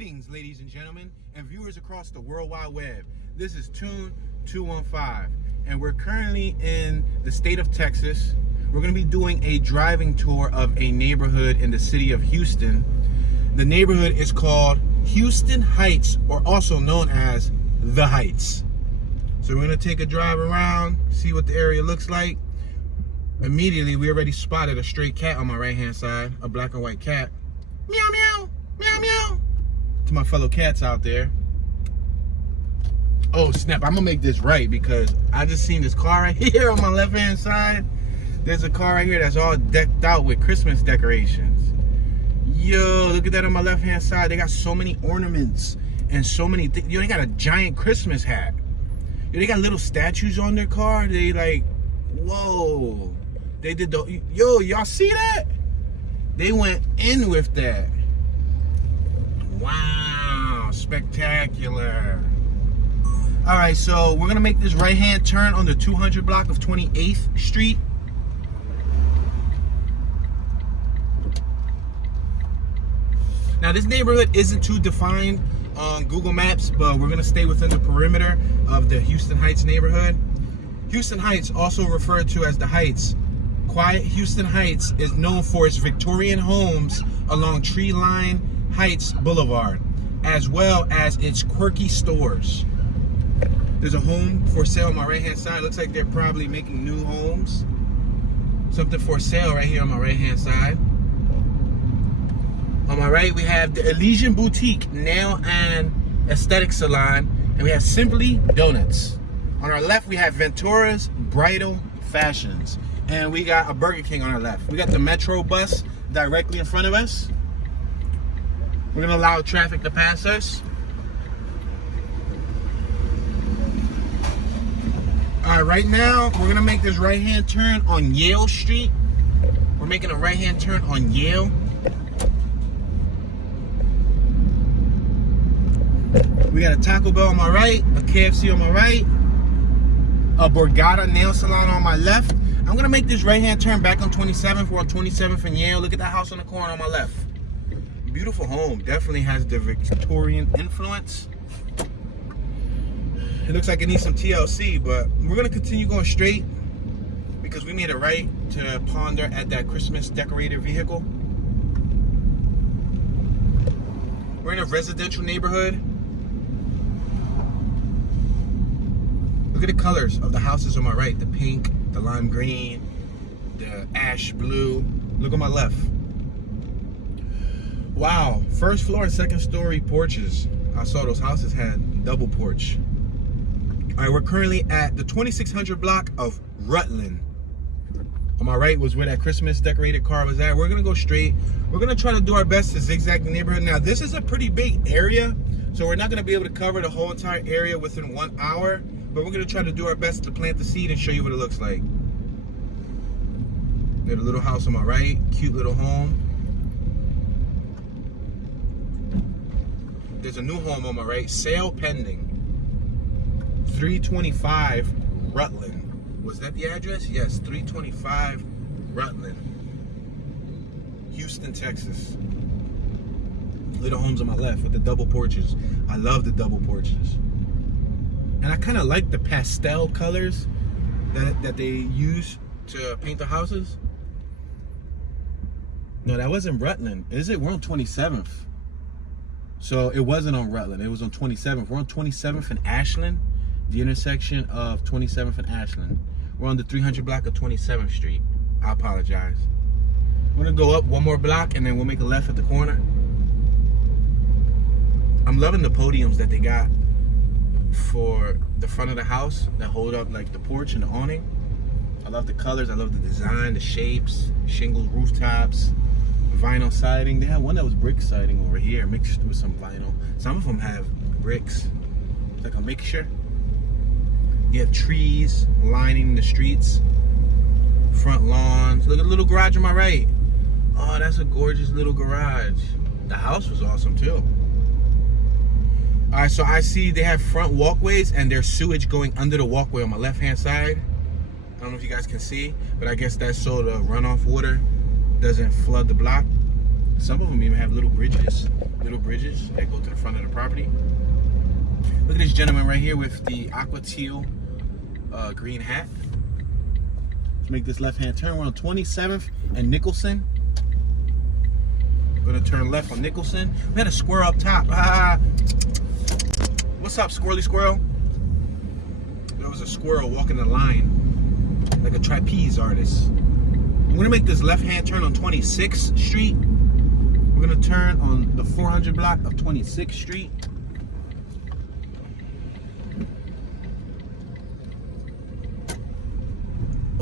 Greetings, ladies and gentlemen, and viewers across the World Wide Web. This is Tune 215, and we're currently in the state of Texas. We're going to be doing a driving tour of a neighborhood in the city of Houston. The neighborhood is called Houston Heights, or also known as the Heights. So we're going to take a drive around, see what the area looks like. Immediately, we already spotted a stray cat on my right-hand side, a black and white cat. Meow, meow, meow, meow. To my fellow cats out there. Oh snap, I'm gonna make this right because I just seen this car right here on my left hand side. There's a car right here that's all decked out with Christmas decorations. Yo, look at that on my left hand side. They got so many ornaments and so many things. Yo, they got a giant Christmas hat. Yo, they got little statues on their car. They like, whoa. They did the, yo, y'all see that? They went in with that. Wow, spectacular. All right, so we're gonna make this right-hand turn on the 200 block of 28th Street. Now, this neighborhood isn't too defined on Google Maps, but we're gonna stay within the perimeter of the Houston Heights neighborhood. Houston Heights, also referred to as the Heights. Quiet Houston Heights is known for its Victorian homes along tree-lined Heights Boulevard, as well as its quirky stores. There's a home for sale on my right-hand side. Looks like they're probably making new homes. Something for sale right here on my right-hand side. On my right, we have the Elysian Boutique Nail and Aesthetic Salon, and we have Simply Donuts. On our left, we have Ventura's Bridal Fashions, and we got a Burger King on our left. We got the Metro bus directly in front of us. We're gonna allow traffic to pass us. All right, right now, we're gonna make this right-hand turn on Yale Street. We're making a right-hand turn on Yale. We got a Taco Bell on my right, a KFC on my right, a Borgata nail salon on my left. I'm gonna make this right-hand turn back on 27th. We're on 27th and Yale. Look at that house on the corner on my left. Beautiful home. Definitely has the Victorian influence. It looks like it needs some TLC, but we're gonna continue going straight because we made a right to ponder at that Christmas decorated vehicle. We're in a residential neighborhood. Look at the colors of the houses on my right. The pink, the lime green, the ash blue. Look on my left. Wow, first floor and second story porches. I saw those houses had double porch. All right, we're currently at the 2600 block of Rutland. On my right was where that Christmas decorated car was at. We're gonna go straight. We're gonna try to do our best to zigzag the neighborhood. Now, this is a pretty big area, so we're not gonna be able to cover the whole entire area within 1 hour, but we're gonna try to do our best to plant the seed and show you what it looks like. There's a little house on my right, cute little home. There's a new home on my right, sale pending. 325 Rutland. Was that the address? Yes, 325 Rutland. Houston, Texas. Little homes on my left with the double porches. I love the double porches. And I kind of like the pastel colors that they use to paint the houses. No, that wasn't Rutland. Is it? We're on 27th. So it wasn't on Rutland, it was on 27th. We're on 27th and Ashland, the intersection of 27th and Ashland. We're on the 300 block of 27th Street. I apologize. We're gonna go up one more block and then we'll make a left at the corner. I'm loving the podiums that they got for the front of the house that hold up like the porch and the awning. I love the colors, I love the design, the shapes, shingles, rooftops. Vinyl siding. They have one that was brick siding over here mixed with some vinyl. Some of them have bricks. It's like a mixture. You have trees lining the streets, front lawns. Look at the little garage on my right. Oh, that's a gorgeous little garage. The house was awesome too. All right, so I see they have front walkways and there's sewage going under the walkway on my left-hand side. I don't know if you guys can see, but I guess that's so the runoff water doesn't flood the block. Some of them even have little bridges that go to the front of the property. Look at this gentleman right here with the aqua teal green hat. Let's make this left-hand turn. We're on 27th and Nicholson. We're gonna turn left on Nicholson. We had a squirrel up top. What's up, squirrely squirrel? There was a squirrel walking the line like a trapeze artist. I'm gonna make this left-hand turn on 26th Street. We're gonna turn on the 400 block of 26th Street.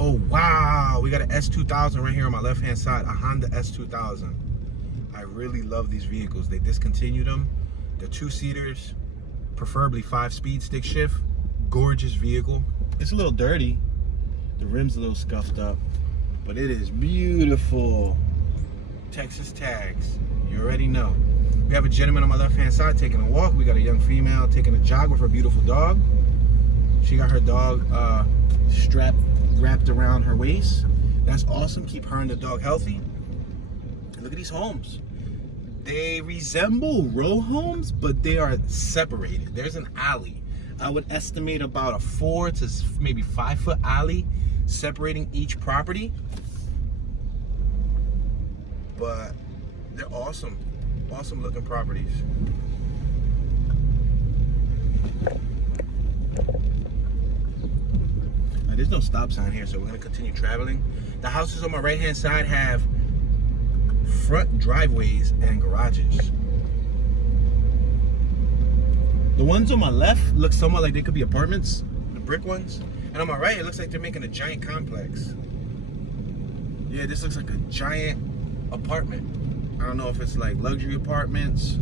Oh wow, we got an S2000 right here on my left-hand side, a Honda S2000. I really love these vehicles. They discontinued them. They're two-seaters, preferably 5-speed stick shift. Gorgeous vehicle. It's a little dirty. The rim's a little scuffed up, but it is beautiful. Texas tags. You already know. We have a gentleman on my left-hand side taking a walk. We got a young female taking a jog with her beautiful dog. She got her dog wrapped around her waist. That's awesome. Keep her and the dog healthy. And look at these homes. They resemble row homes, but they are separated. There's an alley. I would estimate about a 4 to maybe 5 foot alley separating each property. But they're awesome. Awesome looking properties. Now, there's no stop sign here, so we're gonna continue traveling. The houses on my right hand side have front driveways and garages. The ones on my left look somewhat like they could be apartments, the brick ones. And on my right, it looks like they're making a giant complex. Yeah, this looks like a giant apartment. I don't know if it's like luxury apartments.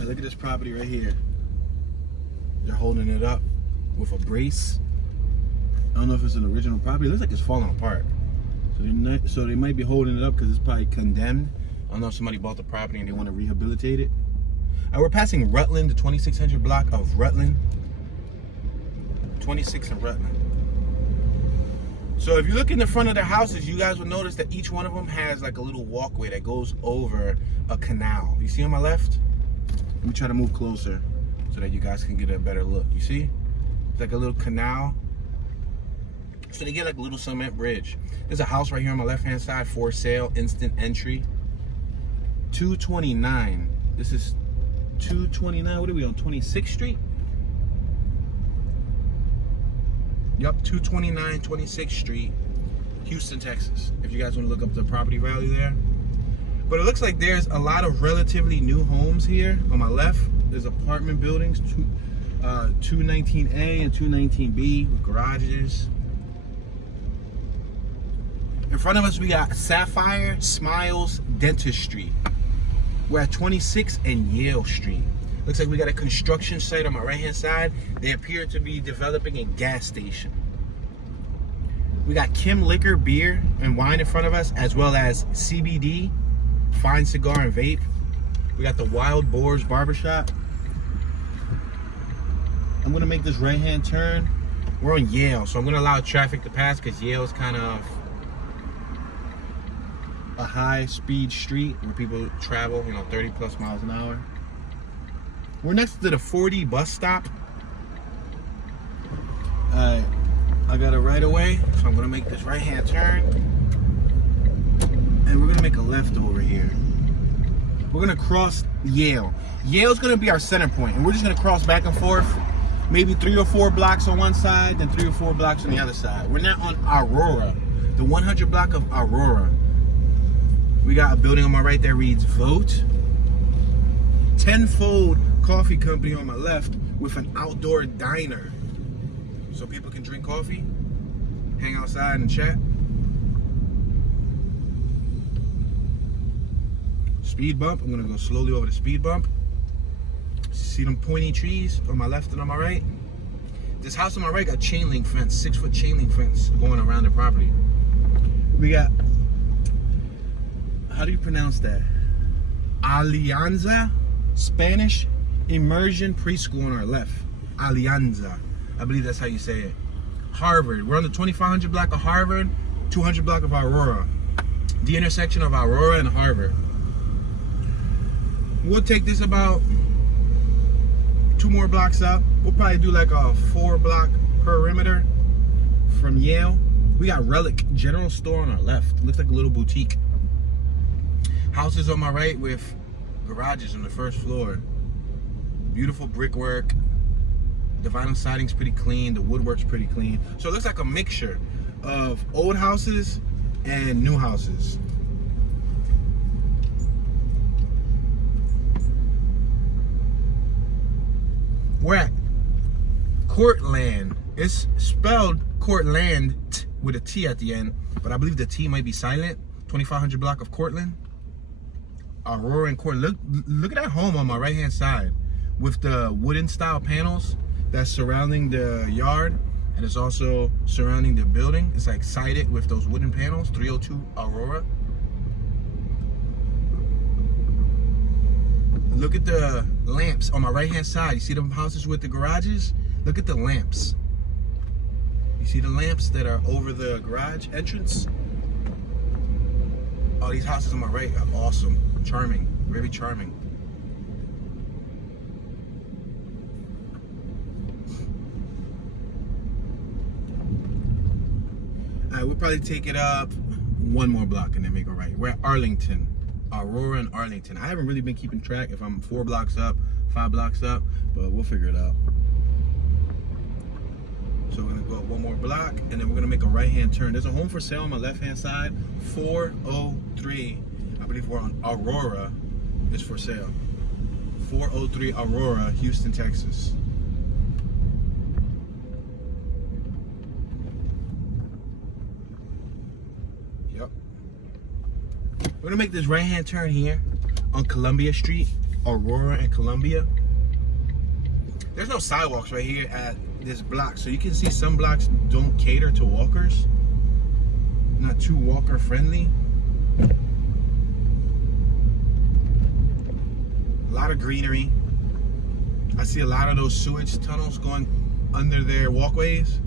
Look at this property right here. They're holding it up with a brace. I don't know if it's an original property. It looks like it's falling apart. So they might be holding it up because it's probably condemned. I don't know if somebody bought the property and they want to rehabilitate it. We're passing Rutland, the 2600 block of Rutland. 26 and Rutland. So if you look in the front of the houses, you guys will notice that each one of them has like a little walkway that goes over a canal. You see on my left? Let me try to move closer so that you guys can get a better look. You see? It's like a little canal. So they get like a little cement bridge. There's a house right here on my left-hand side for sale, instant entry. 229. This is 229. What are we on? 26th Street? Yep, 229, 26th Street, Houston, Texas. If you guys want to look up the property value there. But it looks like there's a lot of relatively new homes here. On my left, there's apartment buildings, 219A and 219B with garages. In front of us, we got Sapphire Smiles Dentistry. We're at 26 and Yale Street. Looks like we got a construction site on my right-hand side. They appear to be developing a gas station. We got Kim Liquor, beer, and wine in front of us, as well as CBD, fine cigar and vape. We got the Wild Boars Barbershop. I'm gonna make this right-hand turn. We're on Yale, so I'm gonna allow traffic to pass because Yale is kind of a high-speed street where people travel, 30 plus miles an hour. We're next to the 40 bus stop. I got a right of way, so I'm gonna make this right-hand turn. And we're gonna make a left over here. We're gonna cross Yale. Yale's gonna be our center point, and we're just gonna cross back and forth, maybe 3 or 4 blocks on one side, then 3 or 4 blocks on the other side. We're now on Aurora, the 100 block of Aurora. We got a building on my right that reads Vote. Tenfold Coffee Company on my left with an outdoor diner. So people can drink coffee, hang outside and chat. Speed bump, I'm gonna go slowly over the speed bump. See them pointy trees on my left and on my right? This house on my right got chain link fence, 6-foot chain link fence going around the property. We got, how do you pronounce that? Alianza Spanish Immersion Preschool on our left. Alianza. I believe that's how you say it. Harvard. We're on the 2500 block of Harvard, 200 block of Aurora. The intersection of Aurora and Harvard. We'll take this about 2 more blocks up. We'll probably do like a 4-block perimeter from Yale. We got Relic General Store on our left. Looks like a little boutique. Houses on my right with garages on the first floor. Beautiful brickwork. The vinyl siding's pretty clean. The woodwork's pretty clean. So it looks like a mixture of old houses and new houses. We're at Courtland. It's spelled Courtland with a T at the end, but I believe the T might be silent. 2500 block of Cortland. Aurora and Courtland. Look at that home on my right hand side with the wooden style panels that's surrounding the yard, and it's also surrounding the building. It's like sided with those wooden panels. 302 Aurora. Look at the lamps on my right hand side. You see the houses with the garages? Look at the lamps. You see the lamps that are over the garage entrance? Oh, these houses on my right are awesome. Charming. Very charming. Alright, we'll probably take it up 1 more block and then make a right. We're at Arlington. Aurora and Arlington. I haven't really been keeping track if I'm 4 blocks up, 5 blocks up, but we'll figure it out. So we're gonna go up 1 more block and then we're gonna make a right-hand turn. There's a home for sale on my left-hand side. 403. I believe we're on Aurora. Is for sale. 403 Aurora, Houston, Texas. Yep. We're gonna make this right-hand turn here on Columbia Street, Aurora and Columbia. There's no sidewalks right here at this block, so you can see some blocks don't cater to walkers. Not too walker friendly. A lot of greenery. I see a lot of those sewage tunnels going under their walkways.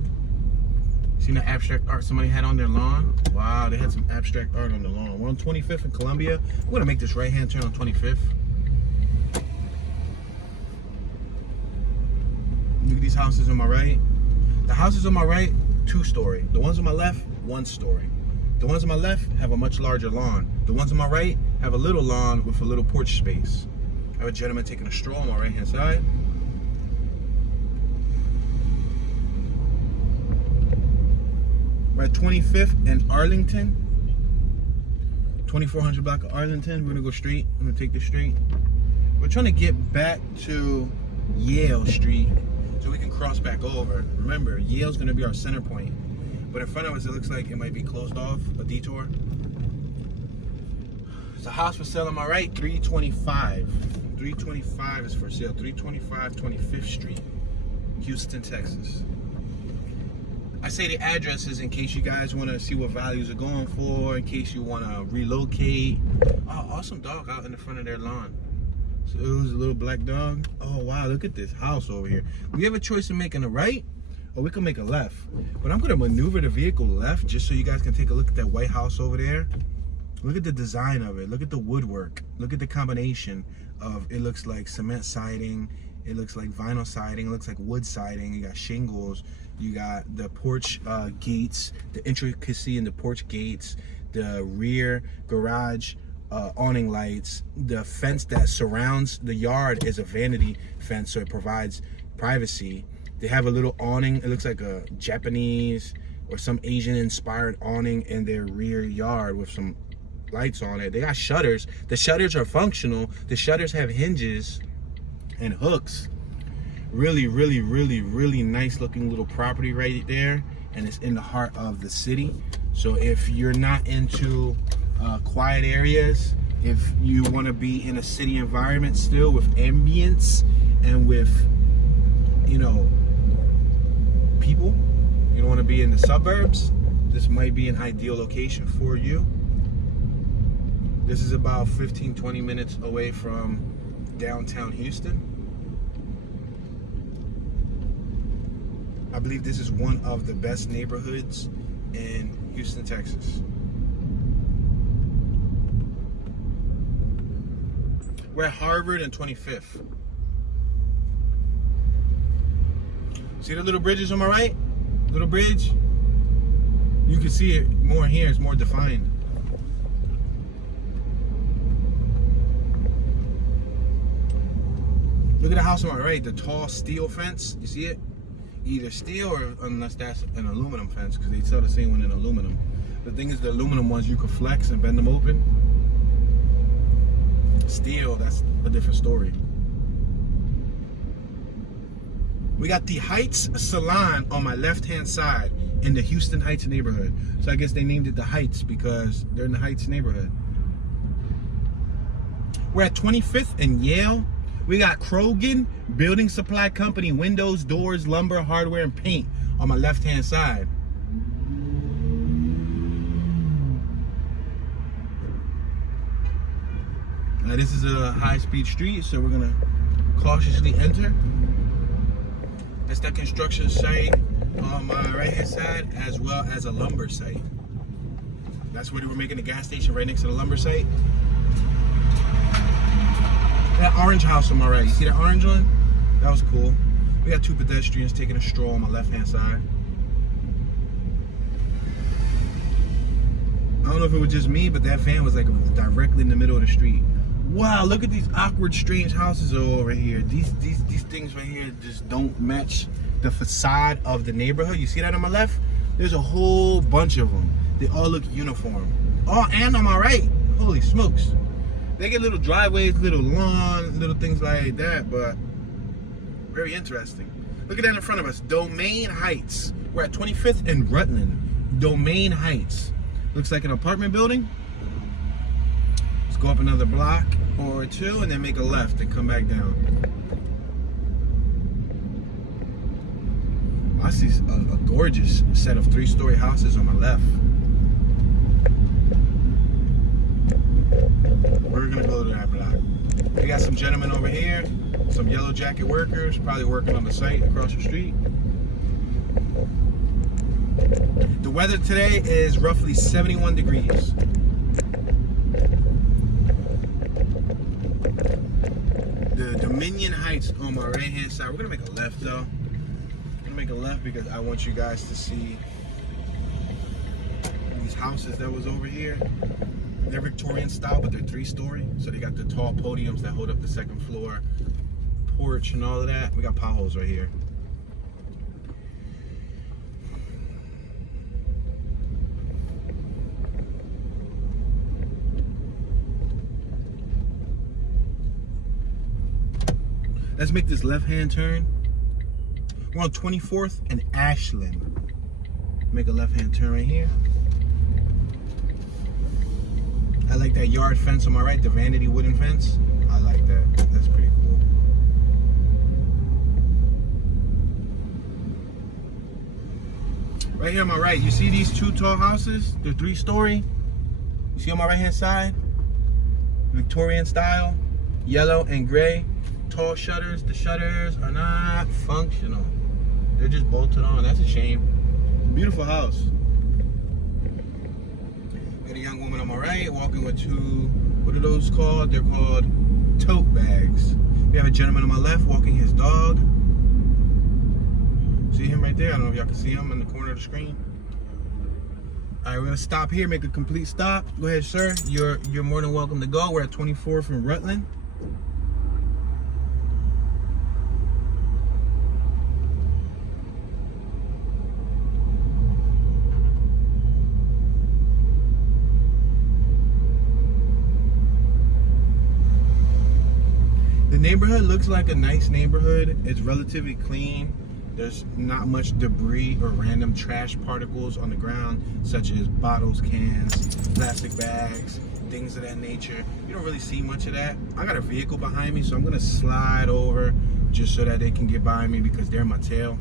Seen the abstract art somebody had on their lawn? Wow, they had some abstract art on the lawn. We're on 25th and Columbia. We're gonna make this right-hand turn on 25th. Look at these houses on my right. The houses on my right, 2-story. The ones on my left, 1-story. The ones on my left have a much larger lawn. The ones on my right have a little lawn with a little porch space. I have a gentleman taking a stroll on my right-hand side. We're at 25th and Arlington. 2400 block of Arlington. We're gonna go straight. I'm gonna take this straight. We're trying to get back to Yale Street so we can cross back over. Remember, Yale's gonna be our center point. But in front of us, it looks like it might be closed off, a detour. There's a house for sale on my right, 325. 325 is for sale, 325 25th Street, Houston, Texas. I say the addresses in case you guys want to see what values are going for, in case you want to relocate. Oh, awesome dog out in the front of their lawn. So it was a little black dog. Oh wow, look at this house over here. We have a choice of making a right or we can make a left. But I'm gonna maneuver the vehicle left just so you guys can take a look at that white house over there. Look at the design of it. Look at the woodwork. Look at the combination of, it looks like cement siding. It looks like vinyl siding. It looks like wood siding. You got shingles. You got the porch gates, the intricacy in the porch gates, the rear garage awning lights. The fence that surrounds the yard is a vanity fence, so it provides privacy. They have a little awning. It looks like a Japanese or some Asian inspired awning in their rear yard with some lights on it. They got shutters. The shutters are functional. The shutters have hinges and hooks. Really, really, really, really nice looking little property right there, and it's in the heart of the city. So if you're not into quiet areas, if you want to be in a city environment still with ambience and with, you know, people, you don't want to be in the suburbs, this might be an ideal location for you. This is about 15-20 minutes away from downtown Houston. I believe this is one of the best neighborhoods in Houston, Texas. We're at Halbert and 25th. See the little bridges on my right? Little bridge? You can see it more here, it's more defined. Look at the house on my right, the tall steel fence. You see it? Either steel or unless that's an aluminum fence, because they sell the same one in aluminum. The thing is, the aluminum ones you can flex and bend them open. Steel, that's a different story. We got the Heights Salon on my left-hand side in the Houston Heights neighborhood. So I guess they named it the Heights because they're in the Heights neighborhood. We're at 25th and Yale. We got Krogan Building Supply Company, windows, doors, lumber, hardware, and paint on my left-hand side. Now this is a high-speed street, so we're gonna cautiously enter. That's that construction site on my right-hand side, as well as a lumber site. That's where they were making the gas station, right next to the lumber site. That orange house on my right, you see that orange one? That was cool. We got two pedestrians taking a stroll on my left-hand side. I don't know if it was just me, but that van was like directly in the middle of the street. Wow, look at these awkward, strange houses over here. These things right here just don't match the facade of the neighborhood. You see that on my left? There's a whole bunch of them. They all look uniform. Oh, and on my right, holy smokes. They get little driveways, little lawn, little things like that, but very interesting. Look at that in front of us, Domain Heights. We're at 25th and Rutland. Domain Heights. Looks like an apartment building. Let's go up another block or two and then make a left and come back down. I see a gorgeous set of 3-story houses on my left. We're gonna go to that block. We got some gentlemen over here, some yellow jacket workers, probably working on the site across the street. The weather today is roughly 71 degrees. The Dominion Heights on my right hand side. We're gonna make a left though. I'm gonna make a left because I want you guys to see these houses that was over here. They're Victorian style, but they're 3-story. So they got the tall podiums that hold up the second floor porch and all of that. We got potholes right here. Let's make this left-hand turn. We're on 24th and Ashland. Make a left-hand turn right here. I like that yard fence on my right, the vanity wooden fence. I like that. That's pretty cool. Right here on my right, you see these 2 tall houses? They're 3-story. You see on my right-hand side? Victorian style, yellow and gray. Tall shutters. The shutters are not functional. They're just bolted on. That's a shame. Beautiful house. Got a young woman on my right walking with 2, what are those called? They're called tote bags. We have a gentleman on my left walking his dog. See him right there? I don't know if y'all can see him in the corner of the screen. All right, we're gonna stop here, make a complete stop. Go ahead, sir. You're more than welcome to go. We're at 24th and Rutland. The neighborhood looks like a nice neighborhood. It's relatively clean. There's not much debris or random trash particles on the ground, such as bottles, cans, plastic bags, things of that nature. You don't really see much of that. I got a vehicle behind me, so I'm gonna slide over just so that they can get by me because they're my tail.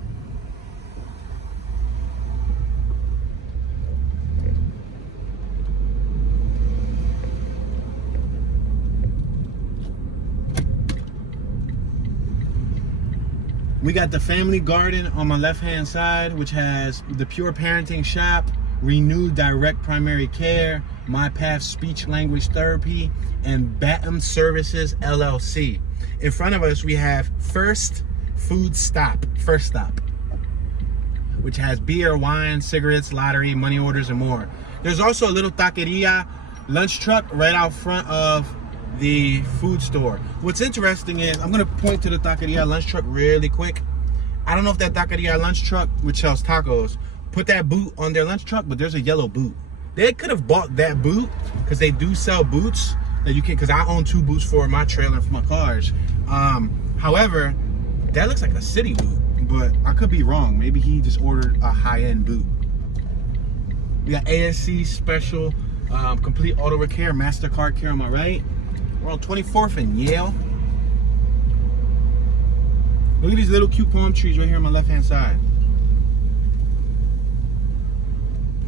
We got the family garden on my left-hand side, which has the Pure Parenting Shop, Renewed Direct Primary Care, My Path Speech Language Therapy, and Batum Services LLC. In front of us, we have First Stop, which has beer, wine, cigarettes, lottery, money orders, and more. There's also a little taqueria lunch truck right out front of the food store. What's interesting is, I'm gonna point to the taqueria lunch truck really quick. I don't know if that taqueria lunch truck, which sells tacos, put that boot on their lunch truck, but there's a yellow boot. They could have bought that boot, because they do sell boots that you can, because I own 2 boots for my trailer and for my cars. However, that looks like a city boot, but I could be wrong. Maybe he just ordered a high-end boot. We got ASC special, complete auto repair, MasterCard care on my right. We're on 24th and Yale. Look at these little cute palm trees right here on my left-hand side.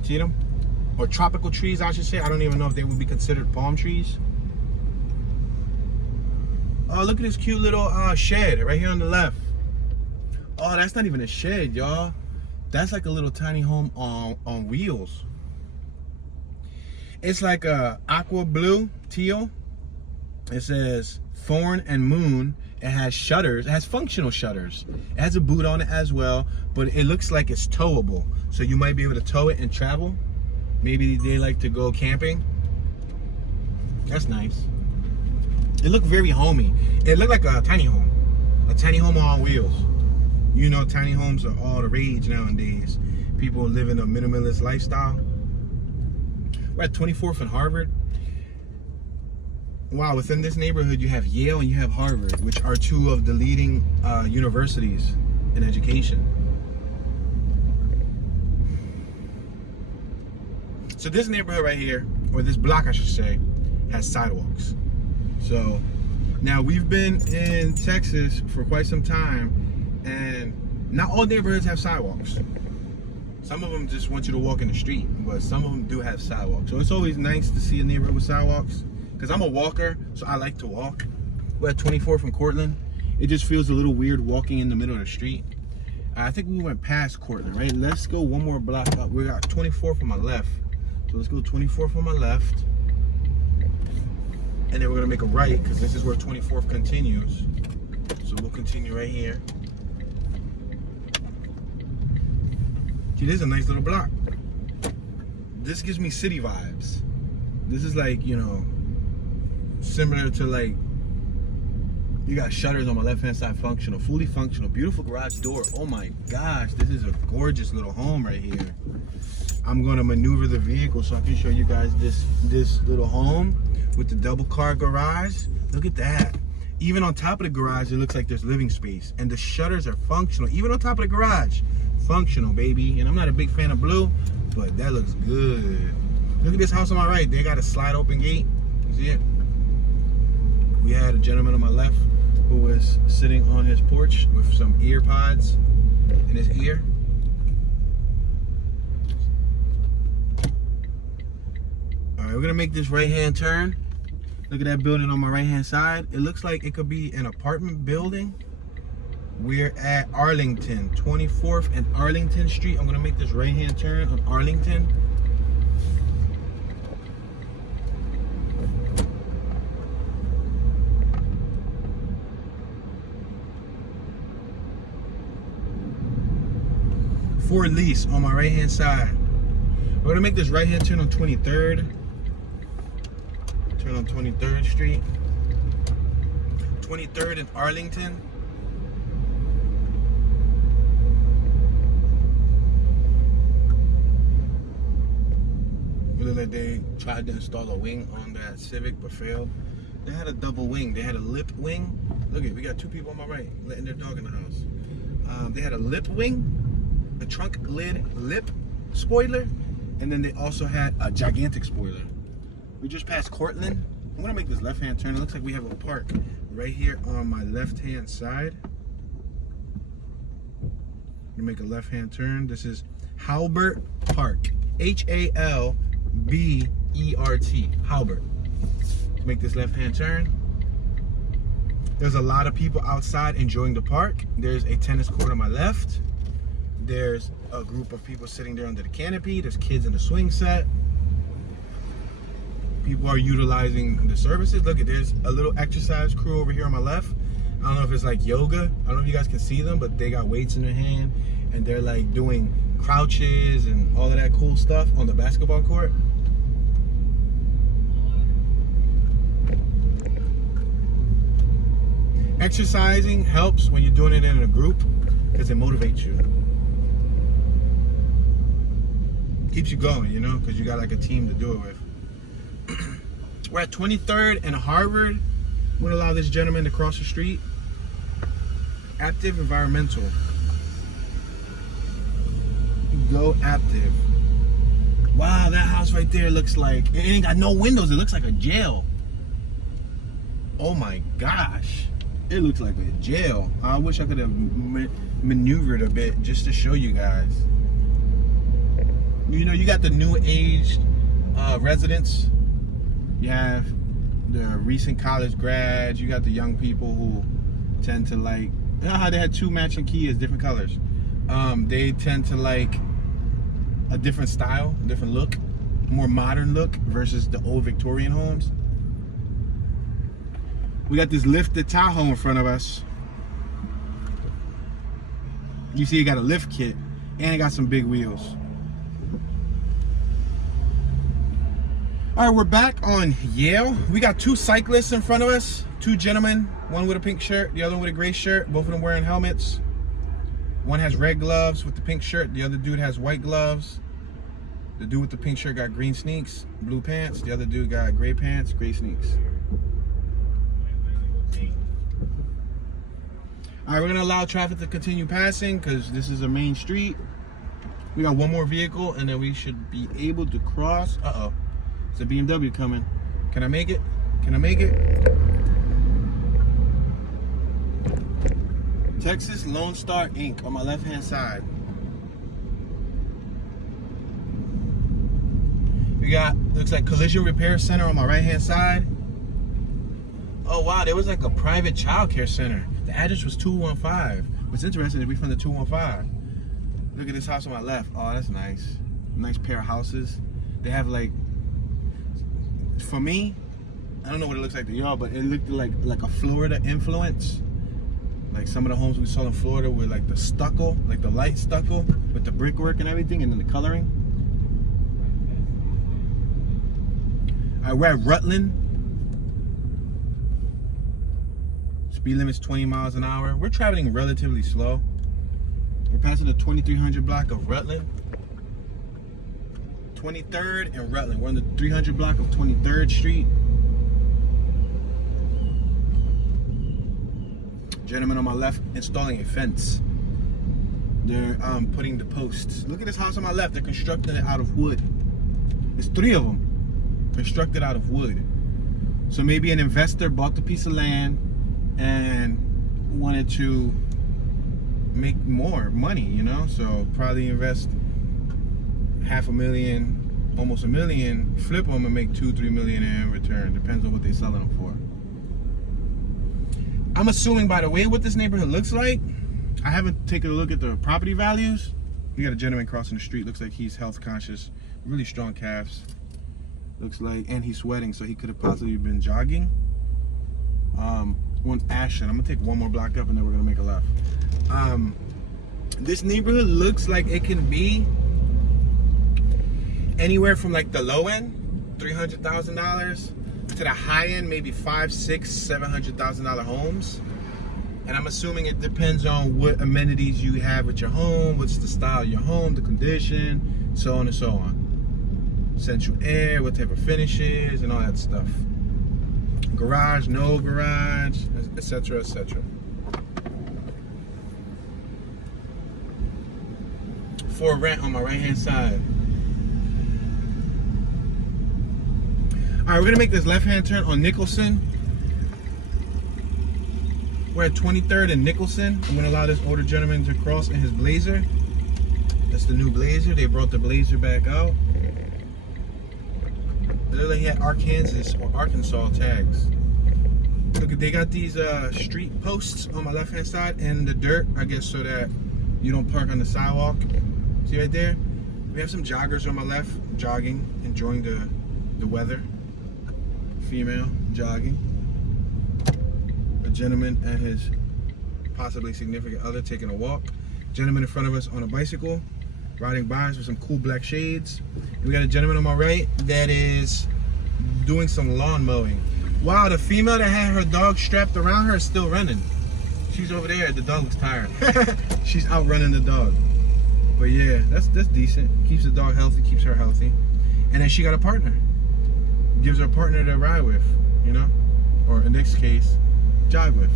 See them? Or tropical trees, I should say. I don't even know if they would be considered palm trees. Oh, look at this cute little shed right here on the left. Oh, that's not even a shed, y'all. That's like a little tiny home on wheels. It's like a aqua blue, teal. It says Thorn and Moon. It has shutters. It has functional shutters. It has a boot on it as well, but it looks like it's towable. So you might be able to tow it and travel. Maybe they like to go camping. That's nice. It looked very homey. It looked like a tiny home. A tiny home on wheels. You know, tiny homes are all the rage nowadays. People living a minimalist lifestyle. We're at 24th and Harvard. Wow, within this neighborhood you have Yale and you have Harvard, which are 2 of the leading universities in education. So this neighborhood right here, or this block I should say, has sidewalks. So now we've been in Texas for quite some time, and not all neighborhoods have sidewalks. Some of them just want you to walk in the street, but some of them do have sidewalks. So it's always nice to see a neighborhood with sidewalks, because I'm a walker, so I like to walk. We're at 24th and Cortland. It just feels a little weird walking in the middle of the street. I think we went past Cortland, right? Let's go one more block up. We got 24th on my left. So let's go 24th on my left. And then we're gonna make a right, because this is where 24th continues. So we'll continue right here. See, this is a nice little block. This gives me city vibes. This is like, you know, similar to like, you got shutters on my left-hand side, functional, fully functional, beautiful garage door. Oh my gosh, this is a gorgeous little home right here. I'm gonna maneuver the vehicle so I can show you guys this little home with the double car garage. Look at that. Even on top of the garage, it looks like there's living space, and the shutters are functional. Even on top of the garage, functional, baby. And I'm not a big fan of blue, but that looks good. Look at this house on my right. They got a slide open gate. You see it? We had a gentleman on my left who was sitting on his porch with some ear pods in his ear. All right, we're gonna make this right-hand turn. Look at that building on my right-hand side. It looks like it could be an apartment building. We're at Arlington, 24th and Arlington Street. I'm gonna make this right-hand turn on Arlington. For lease on my right-hand side. We're gonna make this right-hand turn on 23rd. Turn on 23rd Street. 23rd and Arlington. It looked like they tried to install a wing on that Civic but failed. They had a double wing. They had a lip wing. Look at, we got 2 people on my right letting their dog in the house. They had a lip wing, a trunk lid lip spoiler, and then they also had a gigantic spoiler. We just passed Cortland. I'm gonna make this left-hand turn. It looks like we have a park right here on my left-hand side. You make a left-hand turn. This is Halbert Park. Halbert. Halbert. Make this left-hand turn. There's a lot of people outside enjoying the park. There's a tennis court on my left. There's a group of people sitting there under the canopy. There's kids in the swing set. People are utilizing the services. Look at, there's a little exercise crew over here on my left. I don't know if it's like yoga. I don't know if you guys can see them, but they got weights in their hand and they're like doing crouches and all of that cool stuff on the basketball court. Exercising helps when you're doing it in a group because it motivates you. Keeps you going, you know, because you got like a team to do it with. We're at 23rd and Harvard. We're gonna allow this gentleman to cross the street. Active environmental. Go active. Wow, that house right there looks like, it ain't got no windows. It looks like a jail. Oh my gosh. It looks like a jail. I wish I could have maneuvered a bit just to show you guys. You know, you got the new age residents. You have the recent college grads. You got the young people who tend to like, you know how they had 2 matching Kias, different colors. They tend to like a different style, a different look, more modern look versus the old Victorian homes. We got this lifted Tahoe in front of us. You see it got a lift kit and it got some big wheels. All right, we're back on Yale. We got 2 cyclists in front of us, 2 gentlemen, one with a pink shirt, the other one with a gray shirt, both of them wearing helmets. One has red gloves with the pink shirt, the other dude has white gloves. The dude with the pink shirt got green sneaks, blue pants, the other dude got gray pants, gray sneaks. All right, we're gonna allow traffic to continue passing because this is a main street. We got one more vehicle and then we should be able to cross. Uh-oh. It's a BMW coming. Can I make it? Can I make it? Texas Lone Star Inc. on my left-hand side. We got, looks like Collision Repair Center on my right-hand side. Oh wow, there was like a private child care center. The address was 215. What's interesting is we from the 215. Look at this house on my left. Oh, that's nice. Nice pair of houses. They have like, for me, I don't know what it looks like to y'all, but it looked like a Florida influence. Like some of the homes we saw in Florida with like the stucco, like the light stucco with the brickwork and everything, and then the coloring. All right, we're at Rutland. Speed limit's 20 miles an hour. We're traveling relatively slow. We're passing the 2300 block of Rutland. 23rd and Rutland. We're on the 300 block of 23rd Street. Gentleman on my left installing a fence. They're putting the posts. Look at this house on my left. They're constructing it out of wood. There's 3 of them constructed out of wood. So maybe an investor bought the piece of land and wanted to make more money, you know? So probably invest $500,000, almost $1 million, flip them and make $2-3 million in return. Depends on what they're selling them for. I'm assuming by the way what this neighborhood looks like, I haven't taken a look at the property values. We got a gentleman crossing the street. Looks like he's health conscious. Really strong calves. Looks like, and he's sweating, so he could have possibly been jogging. On Ashton. I'm gonna take one more block up and then we're gonna make a left. This neighborhood looks like it can be anywhere from like the low end, $300,000, to the high end, maybe $500,000, $600,000, $700,000 homes. And I'm assuming it depends on what amenities you have with your home, what's the style of your home, the condition, so on and so on. Central air, what type of finishes, and all that stuff. Garage, no garage, etc., etc. For rent on my right-hand side. All right, we're gonna make this left-hand turn on Nicholson. We're at 23rd and Nicholson. I'm gonna allow this older gentleman to cross in his Blazer. That's the new Blazer. They brought the Blazer back out. It looked like he had Arkansas or Arkansas tags. Look, they got these street posts on my left-hand side in the dirt, I guess, so that you don't park on the sidewalk. See right there? We have some joggers on my left, jogging, enjoying the weather. Female jogging. A gentleman and his possibly significant other taking a walk. Gentleman in front of us on a bicycle, riding by us with some cool black shades. And we got a gentleman on my right that is doing some lawn mowing. Wow, the female that had her dog strapped around her is still running. She's over there. The dog looks tired. She's outrunning the dog. But yeah, that's decent. Keeps the dog healthy, keeps her healthy. And then she got a partner. Gives her a partner to ride with, you know? Or in this case, jog with.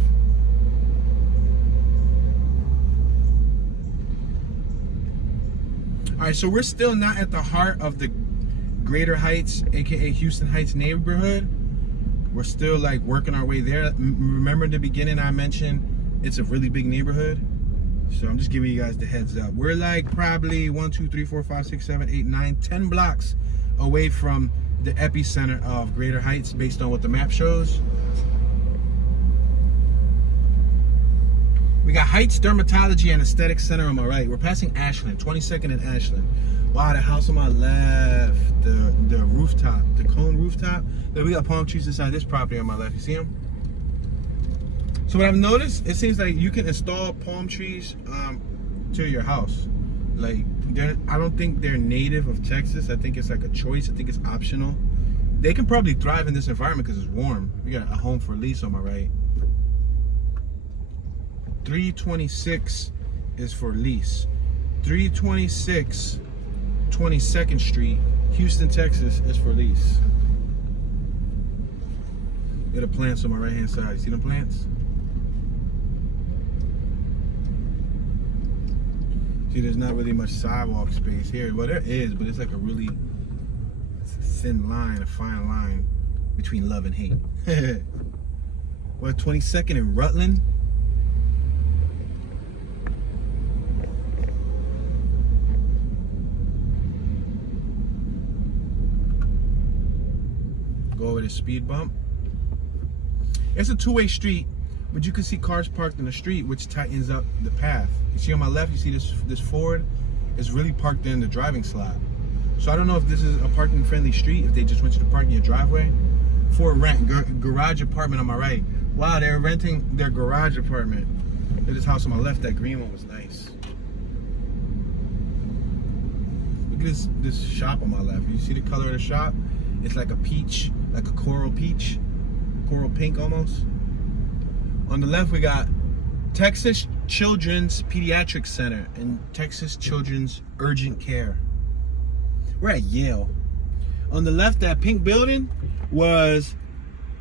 All right, so we're still not at the heart of the Greater Heights, aka Houston Heights neighborhood. We're still like working our way there. Remember in the beginning I mentioned it's a really big neighborhood. So I'm just giving you guys the heads up. We're like probably 1, 2, 3, 4, 5, 6, 7, 8, 9, 10 blocks away from the epicenter of Greater Heights based on what the map shows. We got Heights Dermatology and Aesthetic Center on my right. We're passing Ashland, 22nd and Ashland. Wow, the house on my left, the rooftop, the cone rooftop. Then we got palm trees inside this property on my left. You see them? So what I've noticed, it seems like you can install palm trees to your house. Like, I don't think they're native of Texas. I think it's like a choice. I think it's optional. They can probably thrive in this environment because it's warm. We got a home for lease on my right. 326 is for lease. 326 22nd Street, Houston, Texas is for lease. Got the plants on my right hand side. You see them plants? See, there's not really much sidewalk space here. Well, there is, but it's like a really thin line, a fine line between love and hate. What, 22nd and Rutland? Go over the speed bump. It's a two-way street, but you can see cars parked in the street, which tightens up the path. You see on my left, you see this Ford is really parked in the driving slot. So I don't know if this is a parking friendly street, if they just want you to park in your driveway. For rent, garage apartment on my right. Wow, they're renting their garage apartment. At this house on my left, that green one was nice. Look at this shop on my left. You see the color of the shop? It's like a peach, like a coral peach, coral pink almost. On the left, we got Texas Children's Pediatric Center and Texas Children's Urgent Care. We're at Yale. On the left, that pink building was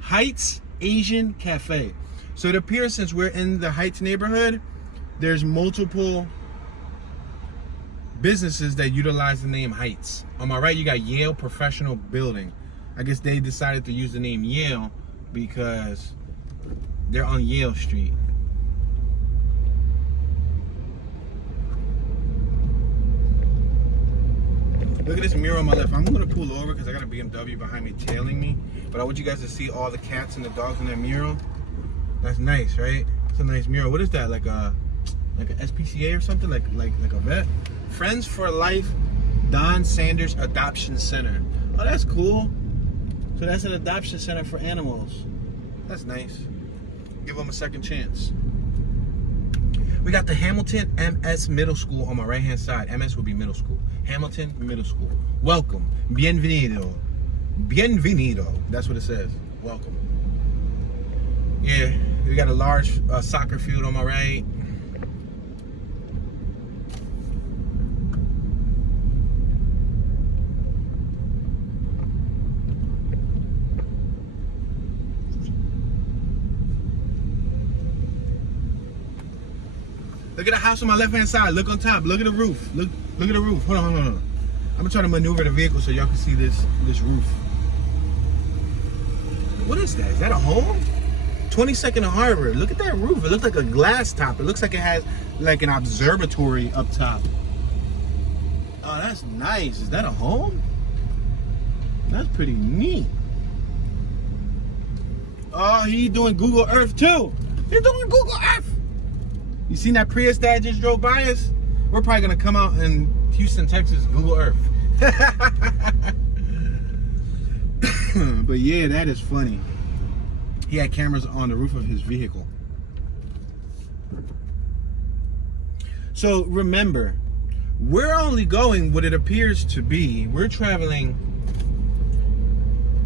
Heights Asian Cafe. So it appears since we're in the Heights neighborhood, there's multiple businesses that utilize the name Heights. On my right, you got Yale Professional Building. I guess they decided to use the name Yale because they're on Yale Street. Look at this mirror on my left. I'm gonna pull over because I got a BMW behind me tailing me. But I want you guys to see all the cats and the dogs in that mural. That's nice, right? It's a nice mural. What is that? Like an SPCA or something? Like a vet? Friends for Life Don Sanders Adoption Center. Oh, that's cool. So that's an adoption center for animals. That's nice. Give them a second chance. We got the Hamilton MS Middle School on my right hand side. MS would be middle school. Hamilton Middle School. Welcome. Bienvenido. Bienvenido. That's what it says. Welcome. Yeah, we got a large soccer field on my right. Look at the house on my left-hand side. Look on top. Look at the roof. Look at the roof. Hold on. I'm gonna try to maneuver the vehicle so y'all can see this roof. What is that? Is that a home? 22nd and Harbor. Look at that roof. It looks like a glass top. It looks like it has like an observatory up top. Oh, that's nice. Is that a home? That's pretty neat. Oh, he doing Google Earth too. He's doing Google Earth. You seen that Prius that just drove by us? We're probably gonna come out in Houston, Texas, Google Earth. But yeah, that is funny. He had cameras on the roof of his vehicle. So remember, we're only going what it appears to be. We're traveling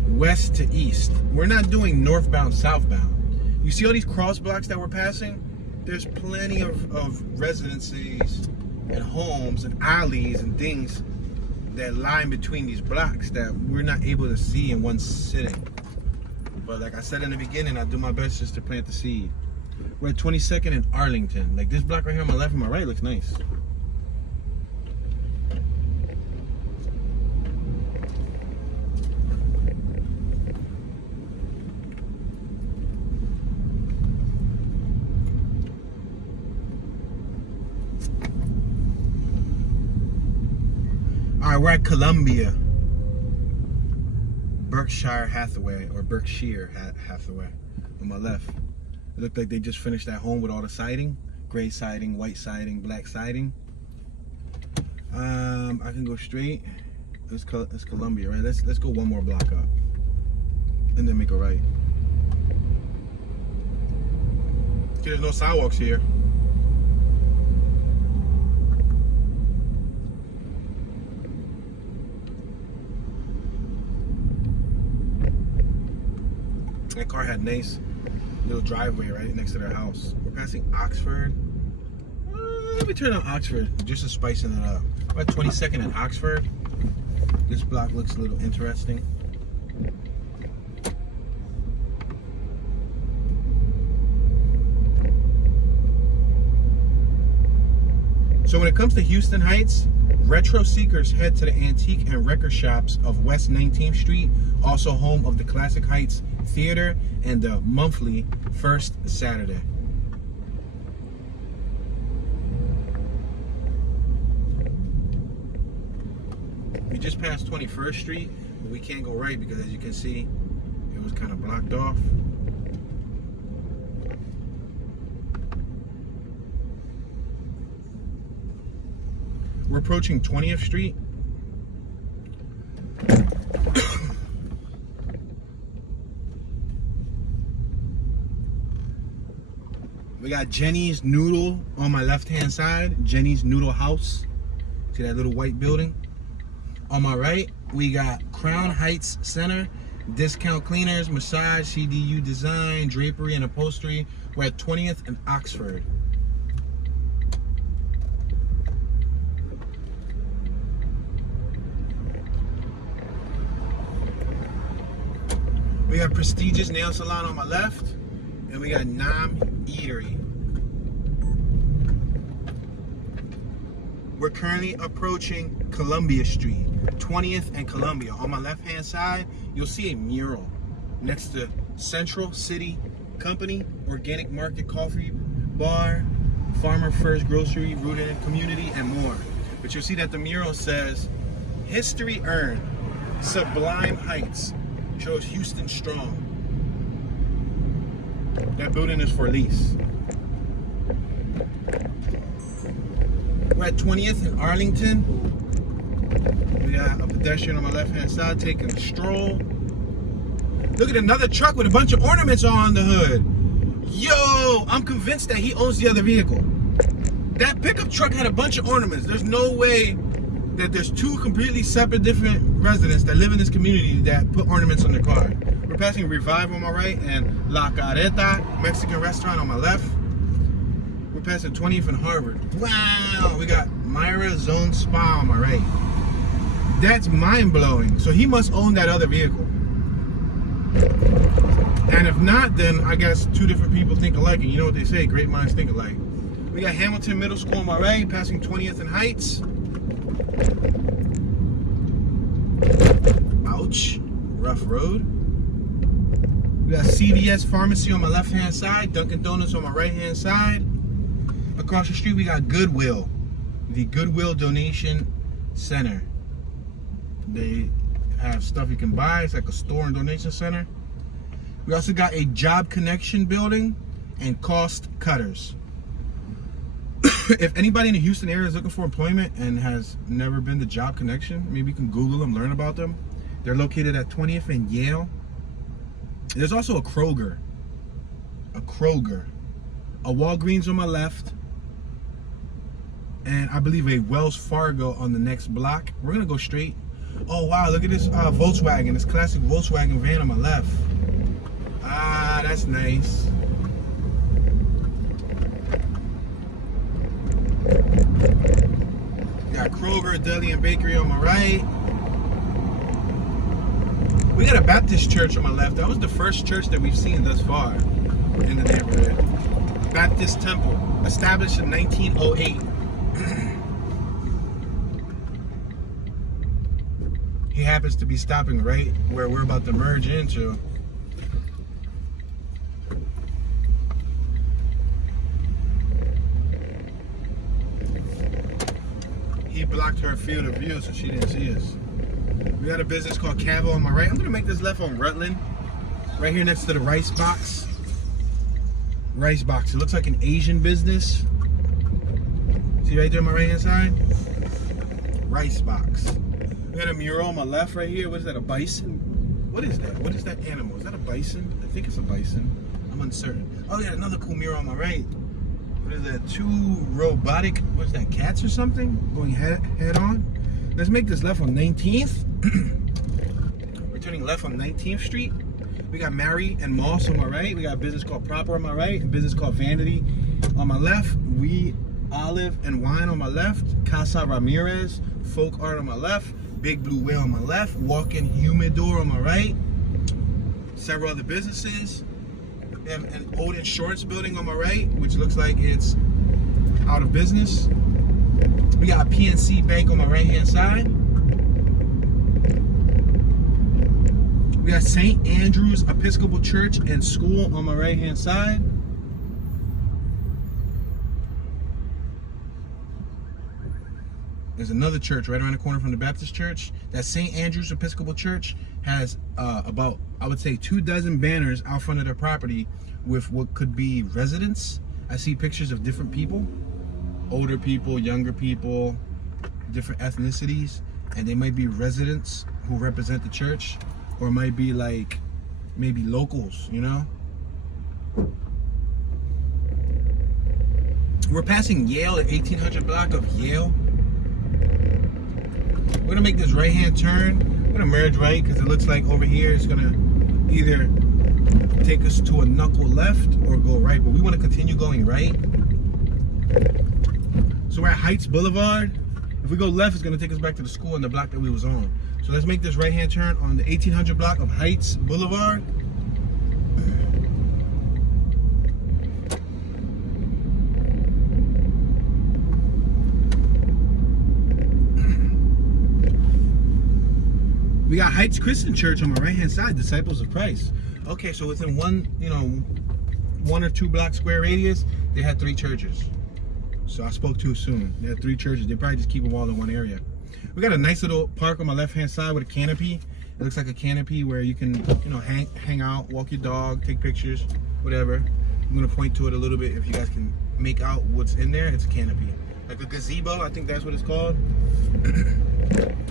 west to east. We're not doing northbound, southbound. You see all these cross blocks that we're passing? There's plenty of residences and homes and alleys and things that lie in between these blocks that we're not able to see in one sitting. But like I said in the beginning, I do my best just to plant the seed. We're at 22nd and Arlington. Like this block right here on my left and my right looks nice. All right, we're at Columbia, Berkshire Hathaway, or Berkshire Hathaway on my left. It looked like they just finished that home with all the siding, gray siding, white siding, black siding. I can go straight. It's Columbia, right? Let's go one more block up, and then make a right. Okay, there's no sidewalks here. That car had nice little driveway right next to their house. We're passing Oxford. Let me turn on Oxford just to spicing it up. We're at 22nd and Oxford. This block looks a little interesting. So when it comes to Houston Heights, retro seekers head to the antique and record shops of West 19th Street, also home of the Classic Heights Theater and the monthly First Saturday. We just passed 21st Street, but we can't go right because as you can see, it was kind of blocked off. We're approaching 20th Street. We got Jenny's Noodle on my left-hand side. Jenny's Noodle House. See that little white building? On my right, we got Crown Heights Center. Discount cleaners, massage, CDU design, drapery, and upholstery. We're at 20th and Oxford. We got Prestigious Nail Salon on my left, and we got Nam Eatery. We're currently approaching Columbia Street, 20th and Columbia. On my left-hand side, you'll see a mural next to Central City Company, Organic Market Coffee Bar, Farmer First Grocery, Rooted in Community, and more. But you'll see that the mural says, History Earned, Sublime Heights. Shows Houston strong. That building is for lease. We're at 20th and Arlington. We got a pedestrian on my left-hand side taking a stroll. Look at another truck with a bunch of ornaments on the hood. Yo, I'm convinced that he owns the other vehicle. That pickup truck had a bunch of ornaments. There's no way that there's two completely separate different residents that live in this community that put ornaments on their car. We're passing Revive on my right and La Carreta Mexican restaurant on my left. We're passing 20th and Harvard. Wow, we got Myra Zone Spa on my right. That's mind-blowing. So he must own that other vehicle. And if not, then I guess two different people think alike. And you know what they say, great minds think alike. We got Hamilton Middle School on my right, passing 20th and Heights. Ouch, rough road. We got CVS Pharmacy on my left-hand side, Dunkin' Donuts on my right-hand side. Across the street, we got Goodwill, the Goodwill Donation Center. They have stuff you can buy. It's like a store and donation center. We also got a job connection building and cost cutters. If anybody in the Houston area is looking for employment and has never been to Job Connection, maybe you can Google them, learn about them. They're located at 20th and Yale. There's also a Kroger, a Walgreens on my left, and I believe a Wells Fargo on the next block. We're gonna go straight. Oh wow, look at this Volkswagen, this classic Volkswagen van on my left. Ah, that's nice. Got Kroger, Deli, and Bakery on my right. We got a Baptist church on my left. That was the first church that we've seen thus far in the neighborhood. Baptist Temple, established in 1908. He happens to be stopping right where we're about to merge into. He blocked her field of view so she didn't see us. We got a business called Cavo on my right. I'm gonna make this left on Rutland, right here next to the Rice Box. Rice Box. It looks like an Asian business. See right there on my right hand side? Rice Box. We got a mural on my left right here. What is that? A bison? What is that? What is that animal? Is that a bison? I think it's a bison. I'm uncertain. Oh, yeah, another cool mural on my right. What is that? Two robotic, what is that, cats or something? Going head on. Let's make this left on 19th. We're turning left on 19th Street. We got Mary and Moss on my right. We got a business called Proper on my right. A business called Vanity on my left. We Olive and Wine on my left. Casa Ramirez, Folk Art on my left. Big Blue Whale on my left. Walk-in Humidor on my right. Several other businesses. We have an old insurance building on my right, which looks like it's out of business. We got a PNC Bank on my right-hand side. We got St. Andrew's Episcopal Church and School on my right-hand side. There's another church right around the corner from the Baptist church. That St. Andrew's Episcopal Church has about, I would say, 24 banners out front of their property with what could be residents. I see pictures of different people, older people, younger people, different ethnicities, and they might be residents who represent the church, or it might be like maybe locals, you know? We're passing Yale at 1800 block of Yale. We're gonna make this right-hand turn. We're gonna merge right because it looks like over here it's gonna either take us to a knuckle left or go right, but we want to continue going right. So we're at Heights Boulevard. If we go left, it's gonna take us back to the school and the block that we was on. So let's make this right-hand turn on the 1800 block of Heights Boulevard. We got Heights Christian Church on my right-hand side, Disciples of Christ. Okay, so within one or two block square radius, they had 3 churches. So I spoke too soon. They had 3 churches. They probably just keep them all in one area. We got a nice little park on my left-hand side with a canopy. It looks like a canopy where you can, hang out, walk your dog, take pictures, whatever. I'm gonna point to it a little bit if you guys can make out what's in there. It's a canopy. Like a gazebo, I think that's what it's called.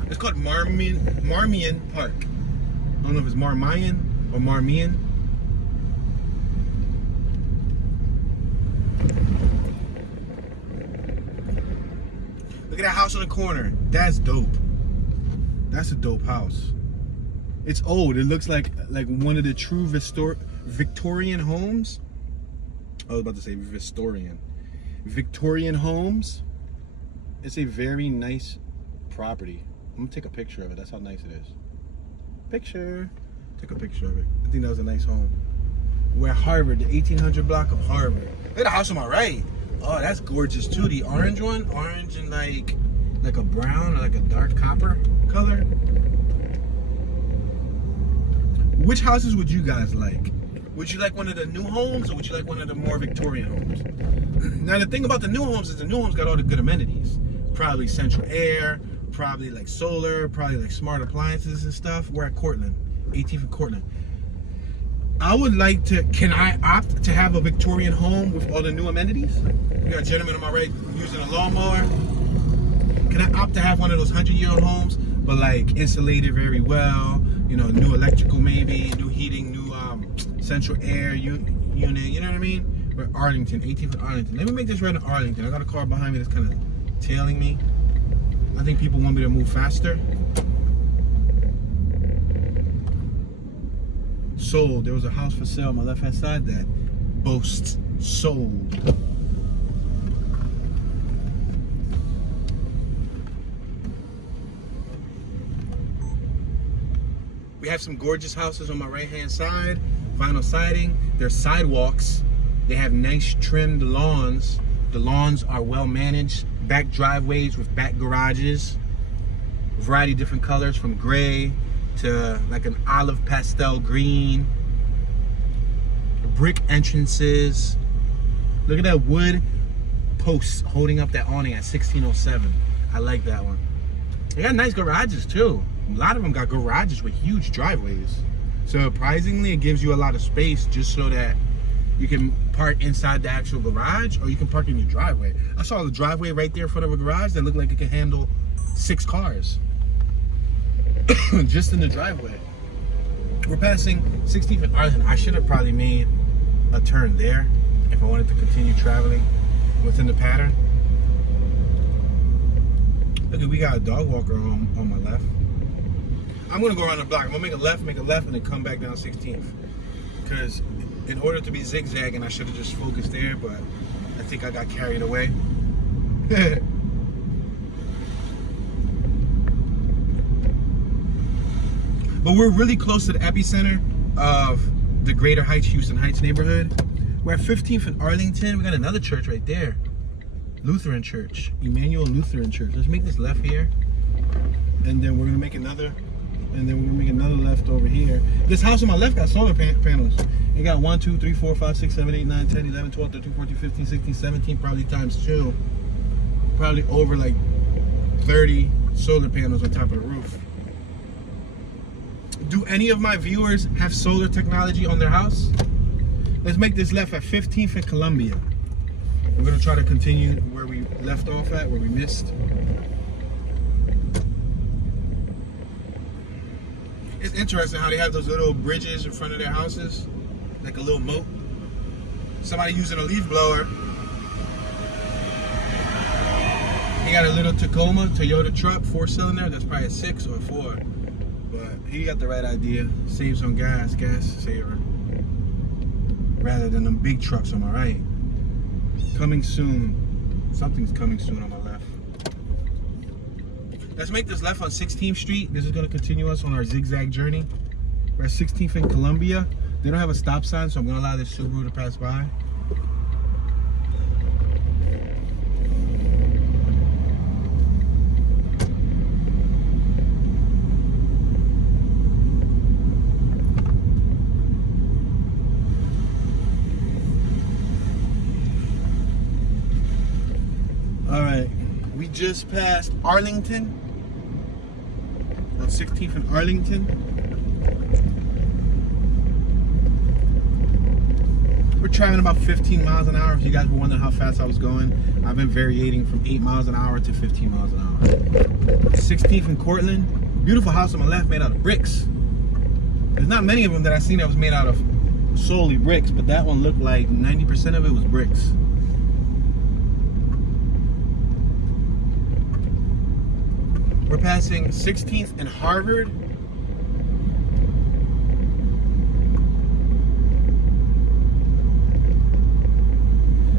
It's called Marmion Park. I don't know if it's Marmion or Marmion. Look at that house on the corner. That's dope. That's a dope house. It's old. It looks like one of the true Victorian homes. I was about to say Victorian. Victorian homes. It's a very nice property. I'm gonna take a picture of it. That's how nice it is. Picture. Take a picture of it. I think that was a nice home. We're at Harvard, the 1800 block of Harvard. Look at the house on my right. Oh, that's gorgeous too. The orange one, orange and like a brown or like a dark copper color. Which houses would you guys like? Would you like one of the new homes or would you like one of the more Victorian homes? Now the thing about the new homes is the new homes got all the good amenities. Probably central air, probably like solar, probably like smart appliances and stuff. We're at Cortland, 18th and Cortland. I would like to, can I opt to have a Victorian home with all the new amenities? We got a gentleman on my right using a lawnmower. Can I opt to have one of those 100-year-old homes, but like insulated very well, you know, new electrical maybe, new heating, new central air unit, you know what I mean? We're Arlington, 18th and Arlington. Let me make this right in Arlington. I got a car behind me that's kind of tailing me. I think people want me to move faster. Sold. There was a house for sale on my left hand side that boasts sold. We have some gorgeous houses on my right hand side. Vinyl siding. There's sidewalks. They have nice trimmed lawns. The lawns are well managed. Back driveways with back garages. A variety of different colors from gray to like an olive pastel green. Brick entrances. Look at that wood post holding up that awning at 1607. I like that one. They got nice garages too. A lot of them got garages with huge driveways. Surprisingly, it gives you a lot of space just so that you can park inside the actual garage or you can park in your driveway. I saw the driveway right there in front of a garage that looked like it could handle 6 cars. Just in the driveway. We're passing 16th and Arlington. I should have probably made a turn there if I wanted to continue traveling within the pattern. Look, we got a dog walker on my left. I'm gonna go around the block. I'm gonna make a left, and then come back down 16th. Because in order to be zigzagging, I should have just focused there, but I think I got carried away. But we're really close to the epicenter of the greater Houston Heights neighborhood. We're at 15th and Arlington. We got another church right there. Lutheran Church, Emmanuel Lutheran Church. Let's make this left here. And then we're gonna make another, left over here. This house on my left got solar panels. It got 1, 2, 3, 4, 5, 6, 7, 8, 9, 10, 11, 12, 13, 14, 15, 16, 17, probably times 2. Probably over like 30 solar panels on top of the roof. Do any of my viewers have solar technology on their house? Let's make this left at 15th and Columbia. We're gonna try to continue where we left off at, where we missed. It's interesting how they have those little bridges in front of their houses, like a little moat. Somebody using a leaf blower. He got a little Tacoma Toyota truck, 4-cylinder. That's probably a 6 or a 4. But he got the right idea. Saves on gas saver. Rather than them big trucks on my right. Coming soon. Something's coming soon on my left. Let's make this left on 16th Street. This is going to continue us on our zigzag journey. We're at 16th and Columbia. They don't have a stop sign, so I'm going to allow this Subaru to pass by. We just passed Arlington on 16th and Arlington. We're traveling about 15 miles an hour. If you guys were wondering how fast I was going, I've been varying from 8 miles an hour to 15 miles an hour. 16th and Cortland. Beautiful house on my left made out of bricks. There's not many of them that I've seen that was made out of solely bricks, but that one looked like 90% of it was bricks. We're passing 16th and Harvard.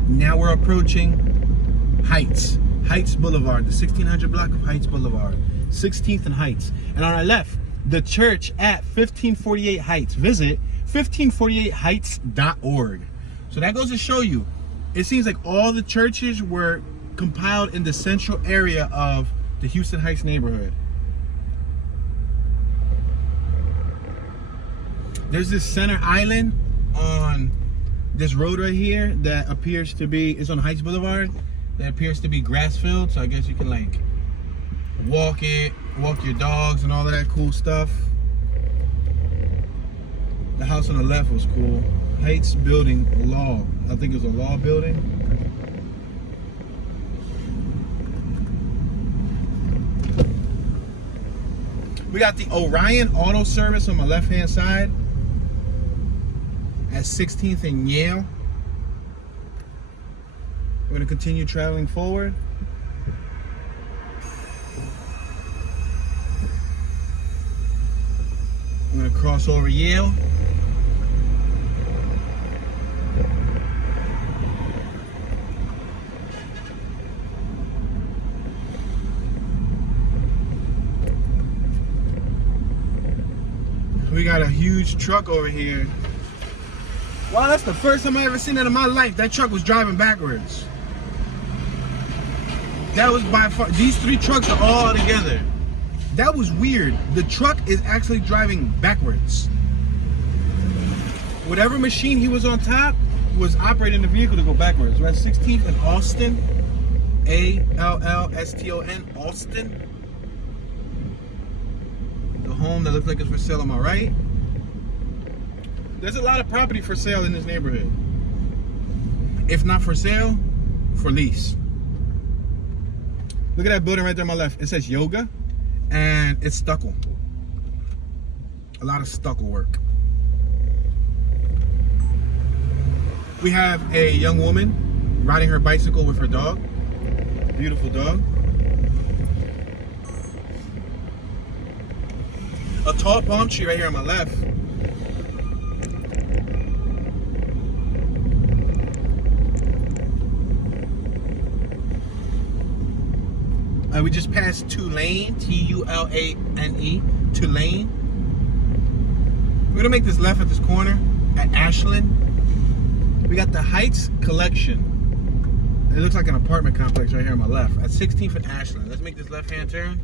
Now we're approaching Heights Boulevard, the 1600 block of Heights Boulevard, 16th and Heights. And on our left, the church at 1548 Heights. Visit 1548heights.org. So that goes to show you, it seems like all the churches were compiled in the central area of the Houston Heights neighborhood. There's this center island on this road right here that appears to be, it's on Heights Boulevard, that appears to be grass filled, so I guess you can like walk it, walk your dogs and all of that cool stuff. The house on the left was cool. Heights Building Law. I think it was a law building. We got the Orion Auto Service on my left-hand side at 16th and Yale. We're going to continue traveling forward. I'm going to cross over Yale. We got a huge truck over here. Wow, that's the first time I ever seen that in my life. That truck was driving backwards. That was by far, these three trucks are all together. That was weird. The truck is actually driving backwards. Whatever machine he was on top was operating the vehicle to go backwards. We're at 16th and Austin. Allston, Austin. The home that looks like it's for sale on my right. There's a lot of property for sale in this neighborhood. If not for sale, for lease. Look at that building right there on my left. It says yoga, and it's stucco. A lot of stucco work. We have a young woman riding her bicycle with her dog. Beautiful dog. A tall palm tree right here on my left. We just passed Tulane, T-U-L-A-N-E, Tulane. We're gonna make this left at this corner at Ashland. We got the Heights collection. It looks like an apartment complex right here on my left at 16th and Ashland. Let's make this left-hand turn.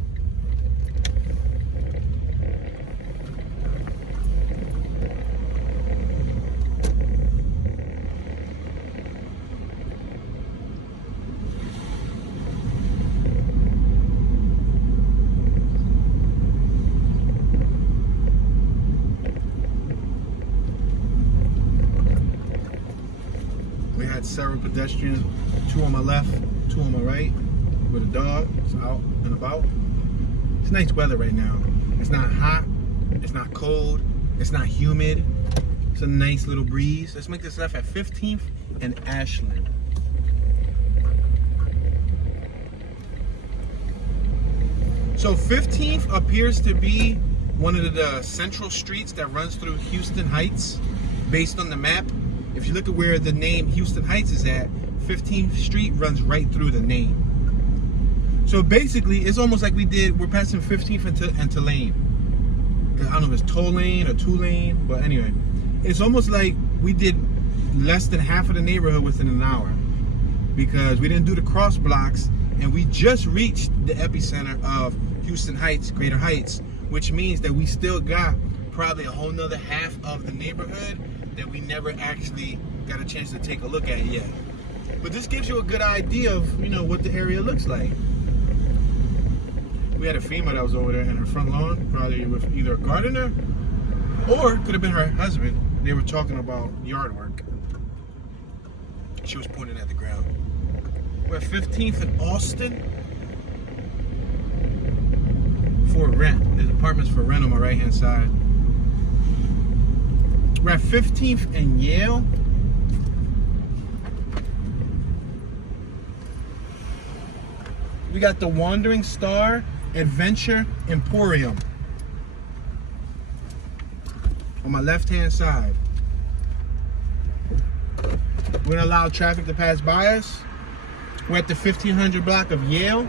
Several pedestrians, two on my left, two on my right, with a dog. It's out and about. It's nice weather right now. It's not hot, it's not cold, it's not humid. It's a nice little breeze. Let's make this left at 15th and Ashland. So 15th appears to be one of the central streets that runs through Houston Heights based on the map. If you look at where the name Houston Heights is at, 15th Street runs right through the name. So basically, it's almost like we're passing 15th and Tulane. I don't know if it's Tulane or Tulane, but anyway. It's almost like we did less than half of the neighborhood within an hour. Because we didn't do the cross blocks, and we just reached the epicenter of Houston Heights, Greater Heights, which means that we still got probably a whole nother half of the neighborhood that we never actually got a chance to take a look at yet. But this gives you a good idea of, you know, what the area looks like. We had a female that was over there in her front lawn, probably with either a gardener or it could have been her husband. They were talking about yard work. She was pointing at the ground. We're at 15th and Austin for rent. There's apartments for rent on my right hand side. We're at 15th and Yale. We got the Wandering Star Adventure Emporium on my left-hand side. We're gonna allow traffic to pass by us. We're at the 1500 block of Yale.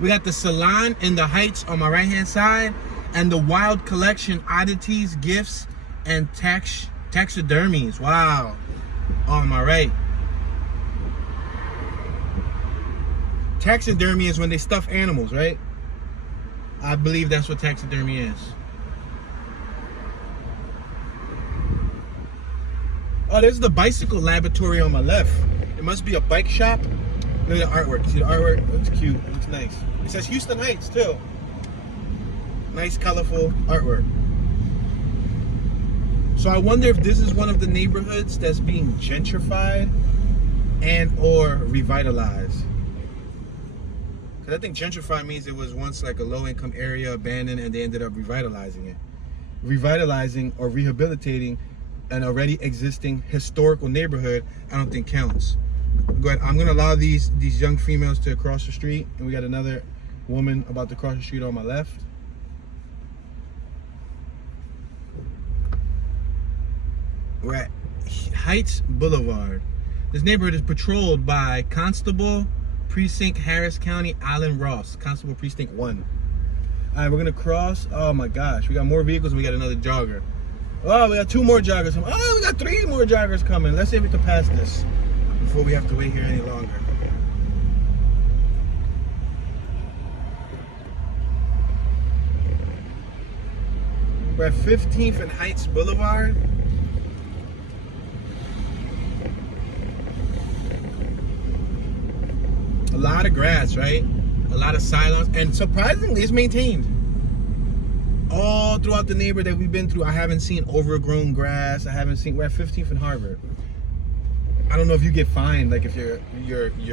We got the Salon in the Heights on my right-hand side, and the Wild Collection Oddities, Gifts, and Taxidermies. Wow, on my right. Taxidermy is when they stuff animals, right? I believe that's what taxidermy is. Oh, there's the bicycle laboratory on my left. It must be a bike shop. Look at the artwork. See the artwork? It looks cute. It looks nice. It says Houston Heights too. Nice, colorful artwork. So I wonder if this is one of the neighborhoods that's being gentrified and or revitalized. Because I think gentrified means it was once like a low-income area, abandoned, and they ended up revitalizing it. Revitalizing or rehabilitating an already existing historical neighborhood, I don't think counts. Go ahead. I'm gonna allow these young females to cross the street, and we got another woman about to cross the street on my left. We're at Heights Boulevard. This neighborhood is patrolled by Constable Precinct Harris County Allen Ross, Constable Precinct 1. All right, we're gonna cross. Oh my gosh, we got more vehicles and we got another jogger. Oh, we got 2 more joggers. Oh, we got 3 more joggers coming. Let's see if we can pass this before we have to wait here any longer. We're at 15th and Heights Boulevard. A lot of grass, right? A lot of silence, and surprisingly, it's maintained. All throughout the neighborhood that we've been through, I haven't seen overgrown grass. I haven't seen. We're at 15th and Halbert. I don't know if you get fined, like if your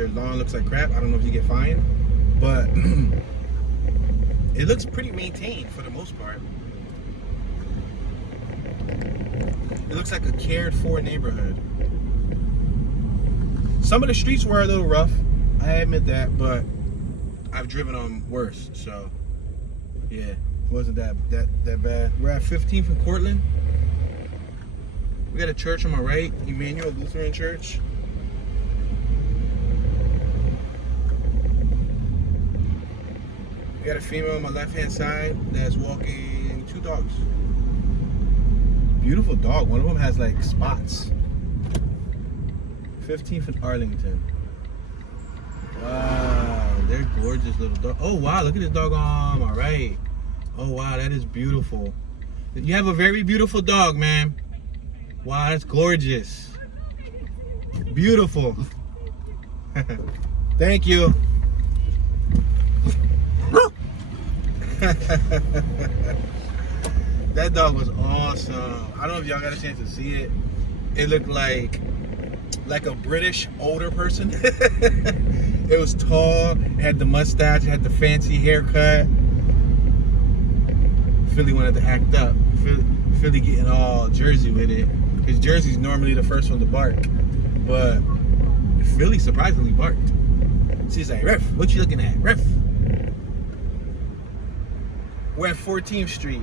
lawn looks like crap. I don't know if you get fined, but it looks pretty maintained for the most part. It looks like a cared for neighborhood. Some of the streets were a little rough, I admit that, but I've driven on worse, so yeah, it wasn't that bad. We're at 15th and Cortland. We got a church on my right, Emmanuel Lutheran Church. We got a female on my left-hand side that's walking 2 dogs. Beautiful dog. One of them has like spots. 15th and Arlington. Wow, they're gorgeous little dogs. Oh wow, look at this dog on my right. Oh wow, that is beautiful. You have a very beautiful dog, man. Wow, that's gorgeous. Beautiful. Thank you. That dog was awesome. I don't know if y'all got a chance to see it. It looked like a British older person. It was tall, it had the mustache, it had the fancy haircut. Philly wanted to act up. Philly getting all Jersey with it. Because Jersey's normally the first one to bark. But Philly surprisingly barked. She's like, Ref, what you looking at? Ref. We're at 14th Street.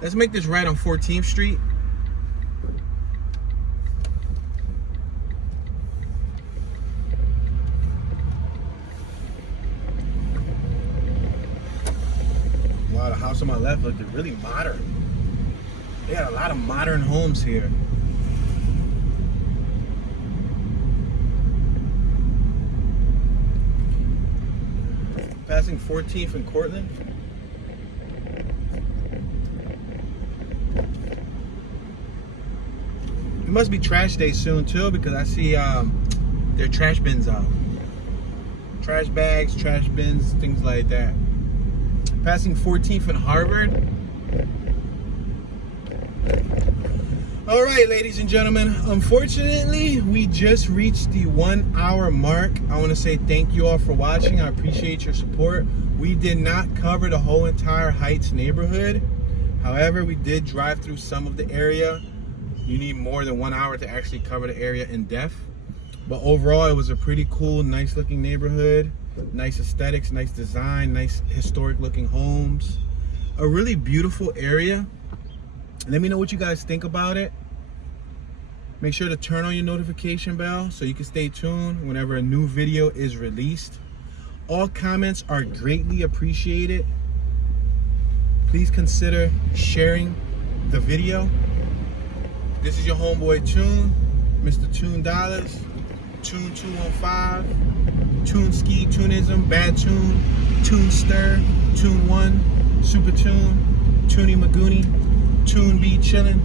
Let's make this right on 14th Street. Wow, the house on my left looked really modern. They got a lot of modern homes here. Passing 14th and Cortland. It must be trash day soon too, because I see their trash bins out. Trash bags, trash bins, things like that. Passing 14th and Halbert. All right, ladies and gentlemen, unfortunately, we just reached the 1 hour mark. I want to say thank you all for watching. I appreciate your support. We did not cover the whole entire Heights neighborhood. However, we did drive through some of the area. You need more than 1 hour to actually cover the area in depth. But overall, it was a pretty cool, nice looking neighborhood. Nice aesthetics, nice design, nice historic looking homes. A really beautiful area. Let me know what you guys think about it. Make sure to turn on your notification bell so you can stay tuned whenever a new video is released. All comments are greatly appreciated. Please consider sharing the video. This is your homeboy Tune, Mr. Tune Dollars, Tune 215, Tune Ski, Tunism, Bad Tune, Tune Stir, Tune 1, Super Tune, Toonie Magoonie, Tune B Chillin',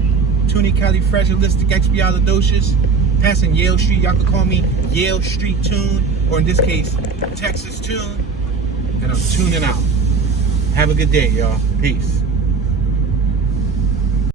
Toonie Califragilistic Expialidocious, passing Yale Street. Y'all can call me Yale Street Tune, or in this case, Texas Tune. And I'm tuning out. Have a good day, y'all. Peace.